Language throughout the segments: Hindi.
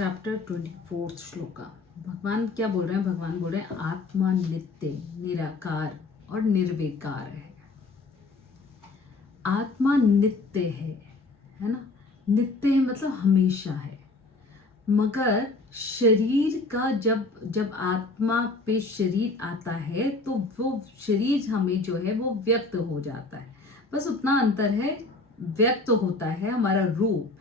चैप्टर 24 श्लोका। भगवान क्या बोल रहे हैं? भगवान बोल रहे हैं आत्मा नित्य, निराकार और निर्विकार है। आत्मा नित्य है ना। नित्य है मतलब हमेशा है। मगर शरीर का जब आत्मा पे शरीर आता है तो वो शरीर हमें जो है वो व्यक्त हो जाता है। बस उतना अंतर है, व्यक्त होता है हमारा रूप।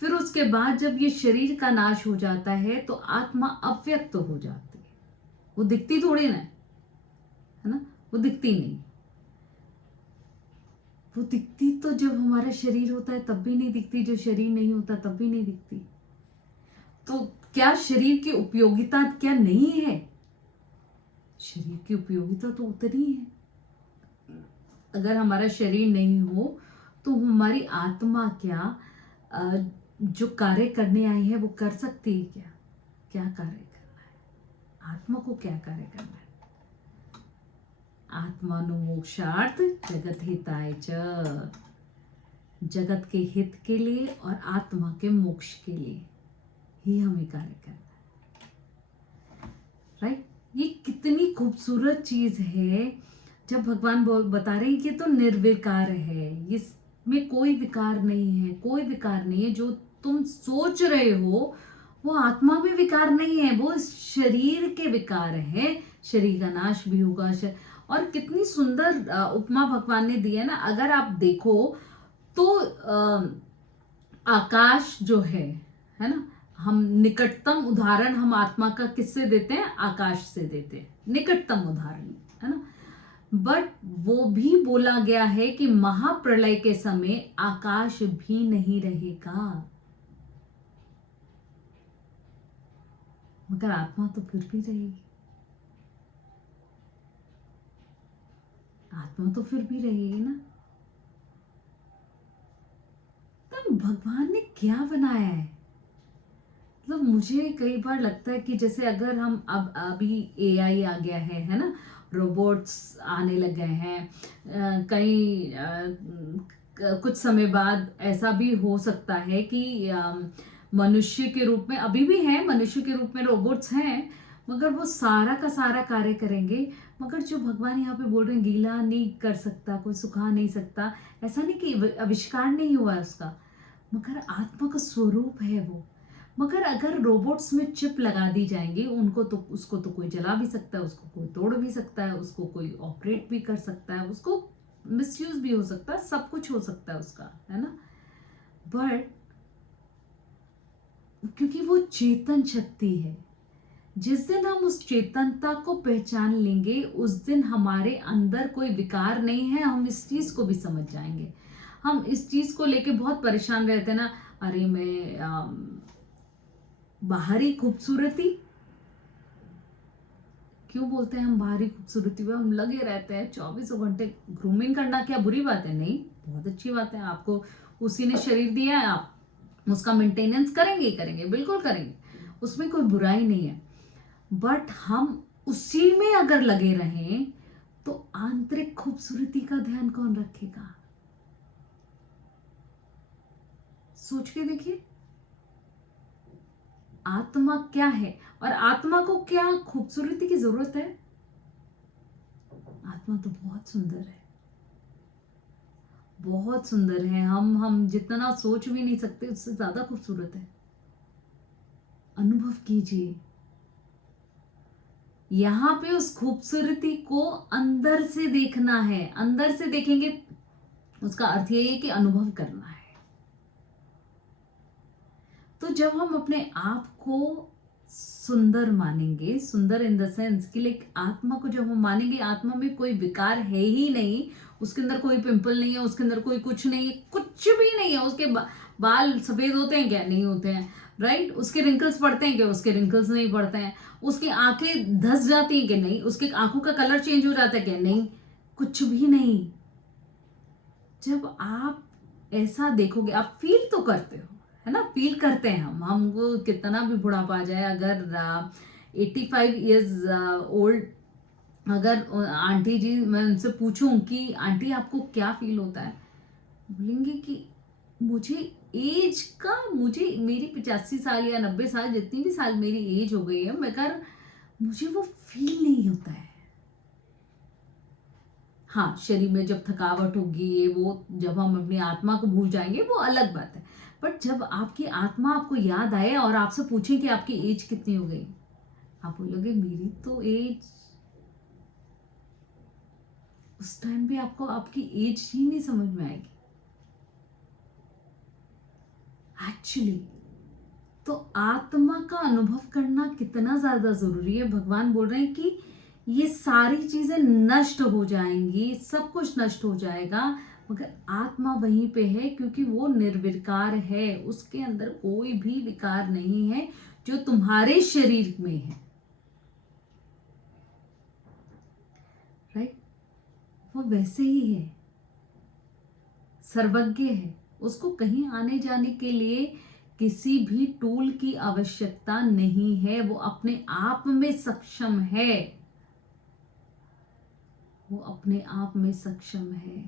फिर उसके बाद जब ये शरीर का नाश हो जाता है तो आत्मा अव्यक्त हो जाती है। वो दिखती थोड़ी ना है ना, वो दिखती नहीं। वो दिखती तो जब हमारा शरीर होता है तब भी नहीं दिखती, जो शरीर नहीं होता तब भी नहीं दिखती। तो क्या शरीर की उपयोगिता क्या नहीं है? शरीर की उपयोगिता तो उतनी है। अगर हमारा शरीर नहीं हो तो हमारी आत्मा क्या जो कार्य करने आई है वो कर सकती है क्या? क्या कार्य करना है? आत्मा को क्या कार्य करना है? आत्मानु मोक्षार्थ जगत हिताय च, जगत के हित के लिए और आत्मा के मोक्ष के लिए ही हमें कार्य करना है। राइट? ये कितनी खूबसूरत चीज है जब भगवान बता रहे हैं कि तो निर्विकार है, इसमें कोई विकार नहीं है, कोई विकार नहीं है। जो तुम सोच रहे हो वो आत्मा में विकार नहीं है, वो शरीर के विकार है। शरीर का नाश भी होगा। और कितनी सुंदर उपमा भगवान ने दी है ना। अगर आप देखो तो आकाश जो है ना, हम निकटतम उदाहरण हम आत्मा का किससे देते हैं? आकाश से देते हैं, निकटतम उदाहरण, है ना। बट वो भी बोला गया है कि महाप्रलय के समय आकाश भी नहीं रहेगा, मगर आत्मा तो फिर भी रहेगी। आत्मा तो फिर भी रहेगी ना। तो भगवान ने क्या बनाया है? मतलब मुझे कई बार लगता है कि जैसे अगर हम अभी एआई आ गया है ना, रोबोट्स आने लग गए हैं। कई कुछ समय बाद ऐसा भी हो सकता है कि मनुष्य के रूप में, अभी भी है, मनुष्य के रूप में रोबोट्स हैं, मगर वो सारा का सारा कार्य करेंगे। मगर जो भगवान यहाँ पे बोल रहे हैं गीला नहीं कर सकता, कोई सुखा नहीं सकता, ऐसा नहीं कि आविष्कार नहीं हुआ है उसका, मगर आत्मा का स्वरूप है वो। मगर अगर रोबोट्स में चिप लगा दी जाएंगी उनको, तो उसको तो कोई जला भी सकता है, उसको कोई तोड़ भी सकता है, उसको कोई ऑपरेट भी कर सकता है, उसको मिसयूज भी हो सकता है, सब कुछ हो सकता है उसका, है ना। बट क्योंकि वो चेतन शक्ति है, जिस दिन हम उस चेतनता को पहचान लेंगे उस दिन हमारे अंदर कोई विकार नहीं है। हम इस चीज को भी समझ जाएंगे। हम इस चीज को लेके बहुत परेशान रहते हैं ना, अरे मैं बाहरी खूबसूरती, क्यों बोलते हैं हम बाहरी खूबसूरती पे हम लगे रहते हैं 24 घंटे। ग्रूमिंग करना क्या बुरी बात है? नहीं, बहुत अच्छी बात है। आपको उसी ने शरीर दिया है, आप उसका मेंटेनेंस करेंगे ही करेंगे, बिल्कुल करेंगे, उसमें कोई बुराई नहीं है। बट हम उसी में अगर लगे रहें तो आंतरिक खूबसूरती का ध्यान कौन रखेगा? सोच के देखिए, आत्मा क्या है और आत्मा को क्या खूबसूरती की जरूरत है? आत्मा तो बहुत सुंदर है, बहुत सुंदर है। हम जितना सोच भी नहीं सकते उससे ज्यादा खूबसूरत है। अनुभव कीजिए। यहाँ पे उस खूबसूरती को अंदर से देखना है। अंदर से देखेंगे उसका अर्थ यही है कि अनुभव करना है। तो जब हम अपने आप को सुंदर मानेंगे, सुंदर इन द सेंस कि लाइक आत्मा को जब हम मानेंगे, आत्मा में कोई विकार है ही नहीं, उसके अंदर कोई पिंपल नहीं है, उसके अंदर कोई कुछ नहीं है, कुछ भी नहीं है। उसके बाल सफेद होते हैं क्या? नहीं होते हैं। राइट? उसके रिंकल्स पड़ते हैं क्या? उसके रिंकल्स नहीं पड़ते हैं। उसकी आंखें धस जाती हैं क्या? नहीं। उसके आंखों का कलर चेंज हो जाता है क्या? नहीं, कुछ भी नहीं। जब आप ऐसा देखोगे, आप फील तो करते हो, है ना, फील करते हैं हमको कितना भी बुढ़ापा आ जाए। अगर 85 ईयर्स ओल्ड अगर आंटी जी, मैं उनसे पूछूं कि आंटी आपको क्या फील होता है, बोलेंगे कि मुझे एज का मुझे, मेरी 85 साल या 90 साल, जितनी भी साल मेरी एज हो गई है, मगर मुझे वो फील नहीं होता है। हाँ, शरीर में जब थकावट होगी, ये वो, जब हम अपनी आत्मा को भूल जाएंगे, वो अलग बात है। बट जब आपकी आत्मा आपको याद आए और आपसे पूछे कि आपकी एज कितनी हो गई, आप बोलोगे मेरी तो एज, उस टाइम पे आपको आपकी एज ही नहीं समझ में आएगी एक्चुअली। तो आत्मा का अनुभव करना कितना ज्यादा जरूरी है। भगवान बोल रहे हैं कि ये सारी चीजें नष्ट हो जाएंगी, सब कुछ नष्ट हो जाएगा, मगर आत्मा वहीं पे है, क्योंकि वो निर्विकार है, उसके अंदर कोई भी विकार नहीं है जो तुम्हारे शरीर में है। राइट? वो वैसे ही है, सर्वज्ञ है, उसको कहीं आने जाने के लिए किसी भी टूल की आवश्यकता नहीं है, वो अपने आप में सक्षम है, वो अपने आप में सक्षम है।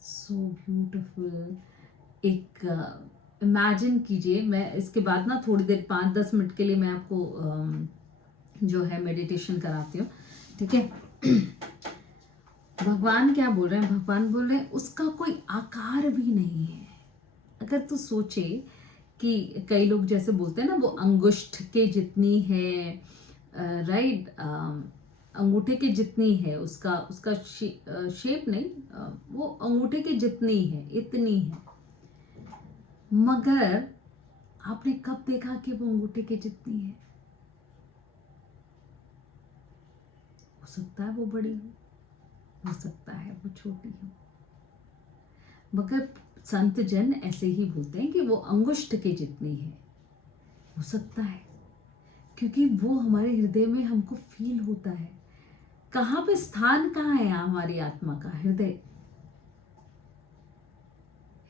So beautiful. एक इमेजिन कीजिए, मैं इसके बाद ना थोड़ी देर 5-10 मिनट के लिए मैं आपको जो है मेडिटेशन कराती हूँ, ठीक है। भगवान क्या बोल रहे हैं? भगवान बोल रहे हैं उसका कोई आकार भी नहीं है। अगर तू सोचे कि कई लोग जैसे बोलते हैं ना, वो अंगुष्ठ के जितनी है, राइट, अंगूठे के जितनी है, उसका उसका शेप नहीं, वो अंगूठे के जितनी है, इतनी है, मगर आपने कब देखा कि वो अंगूठे के जितनी है? हो सकता है वो बड़ी हो सकता है वो छोटी हो, मगर संत जन ऐसे ही बोलते हैं कि वो अंगुष्ठ के जितनी है। हो सकता है, क्योंकि वो हमारे हृदय में हमको फील होता है। कहाँ पे स्थान कहाँ है हमारी आत्मा का? हृदय।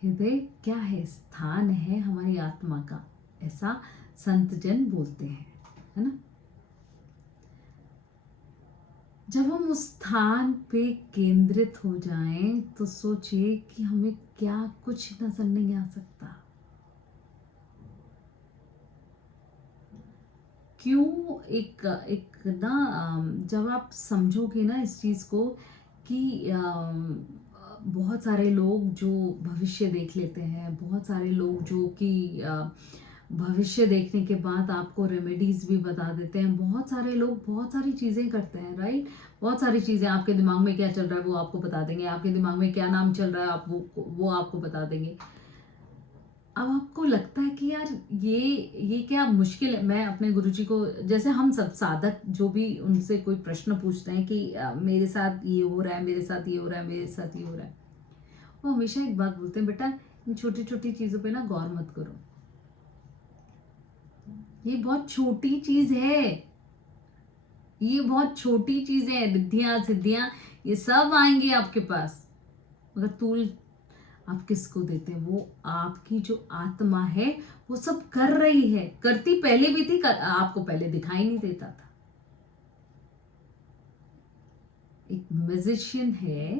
हृदय क्या है? स्थान है हमारी आत्मा का, ऐसा संत जन बोलते हैं, है ना। जब हम उस स्थान पे केंद्रित हो जाएं तो सोचिए कि हमें क्या कुछ नजर नहीं आ सकता। क्यों? एक एक ना, जब आप समझोगे ना इस चीज को कि बहुत सारे लोग जो भविष्य देख लेते हैं, बहुत सारे लोग जो कि भविष्य देखने के बाद आपको रेमेडीज भी बता देते हैं, बहुत सारे लोग बहुत सारी चीजें करते हैं, राइट। बहुत सारी चीजें, आपके दिमाग में क्या चल रहा है वो आपको बता देंगे, आपके दिमाग में क्या नाम चल रहा है आप वो आपको बता देंगे। अब आपको लगता है कि यार ये क्या मुश्किल है। मैं अपने गुरुजी को, जैसे हम सब साधक जो भी उनसे कोई प्रश्न पूछते हैं कि मेरे साथ ये हो रहा है, मेरे साथ ये हो रहा है, मेरे साथ ये हो रहा है, वो हमेशा एक बात बोलते हैं, बेटा इन छोटी छोटी चीजों पे ना गौर मत करो, ये बहुत छोटी चीज है, ये बहुत छोटी चीज है, रिद्धियां सिद्धियां ये सब आएंगे आपके पास, मगर तूल आप किसको देते हैं? वो आपकी जो आत्मा है वो सब कर रही है, करती पहले भी थी, आपको पहले दिखाई नहीं देता था। एक म्यूजिशियन है,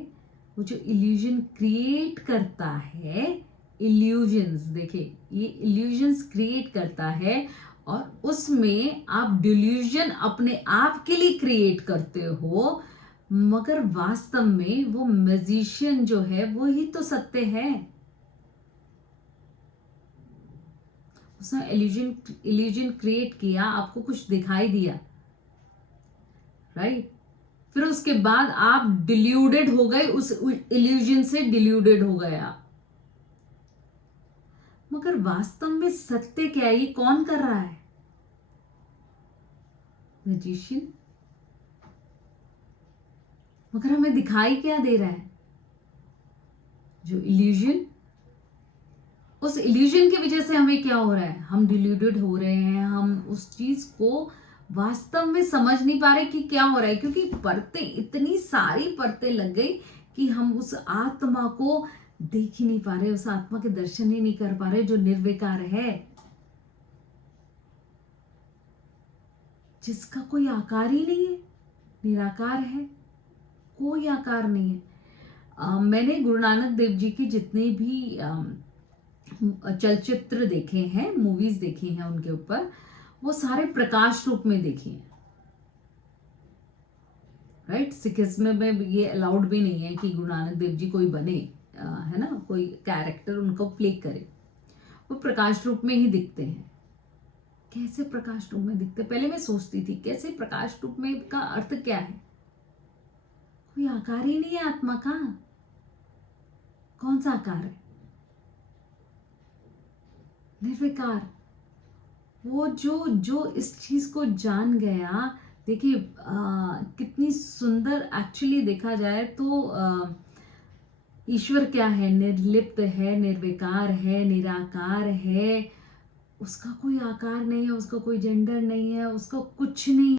वो जो इल्यूजन क्रिएट करता है, इल्यूजन्स, देखिए ये इल्यूजन्स क्रिएट करता है, और उसमें आप डिल्यूजन अपने आप के लिए क्रिएट करते हो, मगर वास्तव में वो म्यूजिशियन जो है वो ही तो सत्य है। उसने इल्यूजन क्रिएट किया, आपको कुछ दिखाई दिया, राइट। फिर उसके बाद आप डिल्यूडेड हो गए, उस इल्यूजन से डिल्यूडेड हो गए आप, मगर वास्तव में सत्य क्या है? ये कौन कर रहा है? मैजिशियन। मगर हमें दिखाई क्या दे रहा है? जो इल्यूजन। उस इल्यूजन की वजह से हमें क्या हो रहा है? हम डिल्यूडेड हो रहे हैं, हम उस चीज को वास्तव में समझ नहीं पा रहे कि क्या हो रहा है, क्योंकि परतें, इतनी सारी परतें लग गई कि हम उस आत्मा को देख ही नहीं पा रहे, उस आत्मा के दर्शन ही नहीं कर पा रहे जो निर्विकार है, जिसका कोई आकार ही नहीं है, निराकार है, कोई आकार नहीं है। मैंने गुरु नानक देव जी की जितनी भी चलचित्र देखे हैं, मूवीज देखी हैं उनके ऊपर, वो सारे प्रकाश रूप में देखी हैं। राइट, सिखिज्म में ये अलाउड भी नहीं है कि गुरु नानक देव जी कोई बने, है ना, कोई कैरेक्टर उनको प्ले करे, वो प्रकाश रूप में ही दिखते हैं। कैसे प्रकाश रूप में दिखते, पहले मैं सोचती थी कैसे प्रकाश रूप में का अर्थ क्या है, कोई आकार ही नहीं है आत्मा का, कौन सा आकार है, निर्विकार। वो जो जो इस चीज को जान गया, देखिए कितनी सुंदर, एक्चुअली देखा जाए तो ईश्वर क्या है, निर्लिप्त है, निर्विकार है, निराकार है, उसका कोई आकार नहीं है, उसका कोई जेंडर नहीं है, उसका कुछ नहीं